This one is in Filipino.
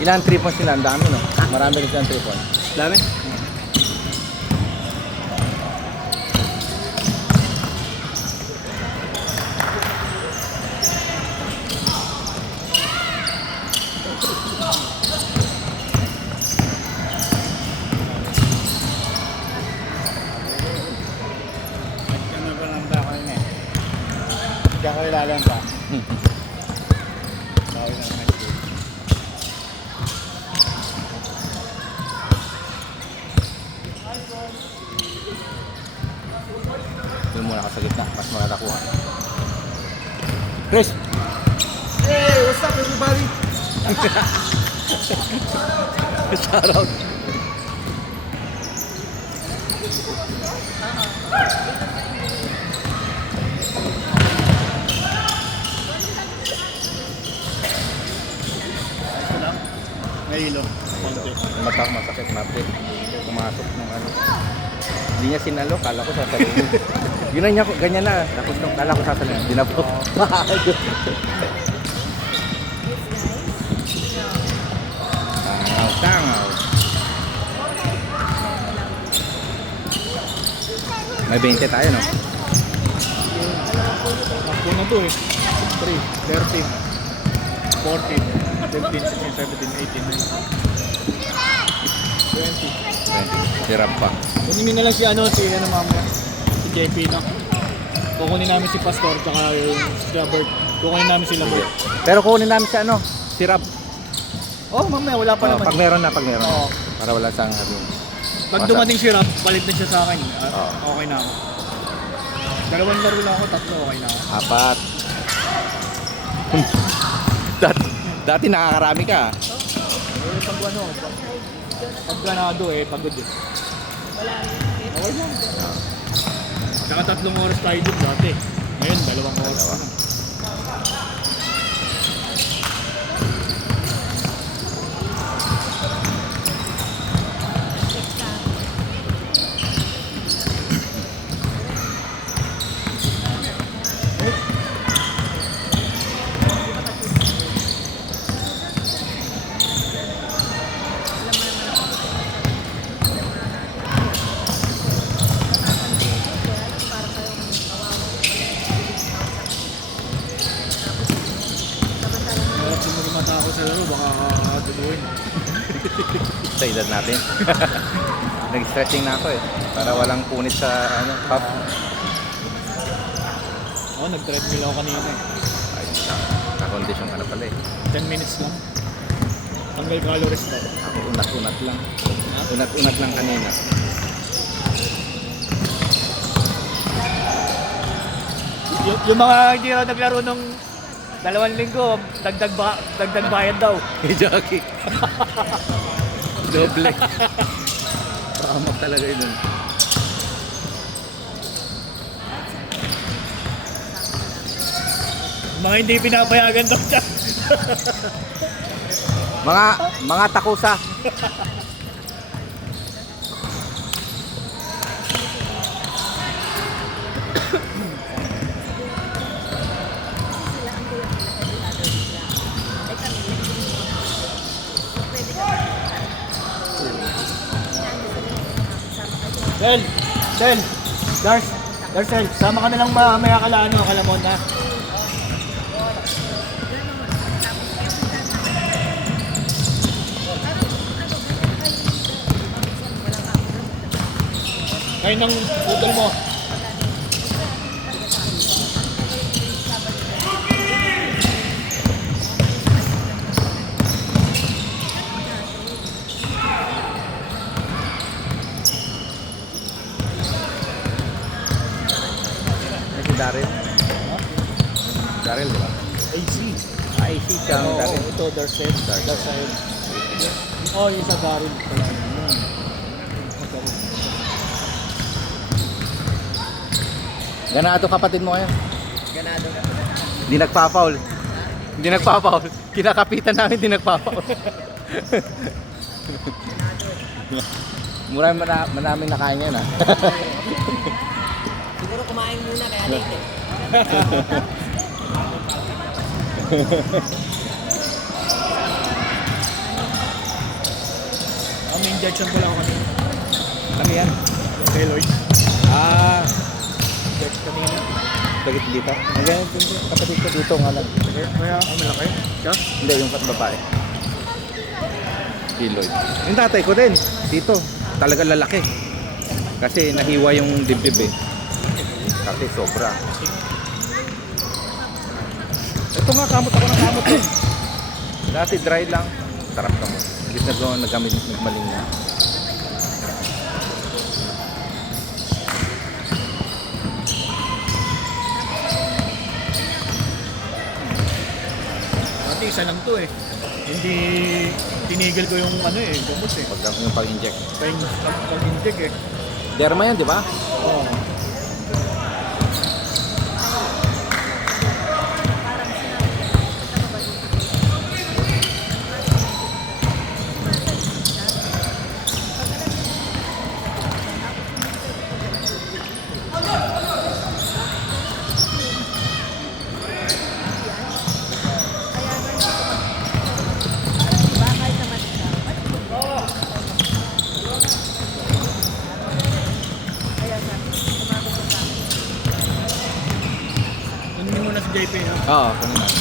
Ilan 3 points sila? Ang dami, no? Marami rin silang 3 points. Dami. Ano ba lang ba ako yun eh? Hindi ako ilalan pa. Bawi na naman. Doon muna ka sa gitna. Mas makakakuha. Chris! Hey, what's up everybody? Shout out! May ilo. Konti. Masakit natin. Pumasok ng ano. Hindi niya sinalo. Kala ko sasaluhin. Yun na niya. Ganyan na. Tapos nung kala ko sasaluhin. Hindi na po. Tangaw, tangaw. May 20 tayo, no? Ako na to eh. 3, 13, 14, 15, 16, 17, 18, 20. 20. Sirap pa. Kunin na lang si mamaya. Si JP no. Kukunin namin si Pastor tsaka yung si Robert. Kukunin namin si Robert. Pero kunin namin siya, ano? Sirap. Oh, mamaya wala pa naman. Pag meron na, pag meron. Oo. Para wala siyang ano. Pag dumating si Rob, palit na siya sa akin. Oo. Okay na ako. Dalawang laro lang ako, tatlo okay na ako. 4. Dati nakakarami ka. Pag pag ganado pagod eh. Okay lang. Saka 3 oras tayo dito dati. Ngayon, 2 oras na lang. Ako sa laro, baka tubuhin. Sa edad natin. Nag-stretching na ako eh. Para walang punit sa ano, cup. Oo, nag-treadmill ako kanina eh. Ay, na-condition ka na pala eh. 10 minutes lang. Tanggal calories daw. Ako unat-unat lang. Unat-unat lang kanina. Yung mga hindi raw naglaro nung 2 linggo, dagdag bayad daw. Jockey. Doble. Pahamak talaga yun. Mga hindi pinapayagan daw dyan. Mga takusa. Del, Darcel, sama ka na lang mamaya kalamon na. Kain ng putol mo. Daryl. Daryl, di ba? AC. AC siyang Oo, Daryl. ito, Darcel. Oh, yung sa Daryl. Ganado kapatid mo ngayon. Ganado na. Hindi nagpa-foul. Hindi nagpa-foul. Kinakapitan namin, hindi nagpa-foul. Maraming nakain yan, ha? Siguro kumain muna kaya late eh. injection ko lang ako kanina. Ano yan? Yung keloid. Ah, Inject kanina. dagit dito. Ngayon, kapatid ko dito nga lang. Kaya, malaki. Siya? Hindi, yung babae. Keloid. Yung tatay ko din, dito. Talaga lalaki. Kasi nahiwa yung dibdib eh. Kasi sobra. Ito nga, kamot ako ng kamot eh. Dati dry lang. Sarap ka mo. Hindi na nagamit nagmaling na. Dati isa lang to eh. Hindi tinigil ko yung ano eh, gamot eh. Pag yung pag-inject. Pag-inject eh. Derma yan, di ba? Oo. Kunin mo na si JP no? Oo, kanina.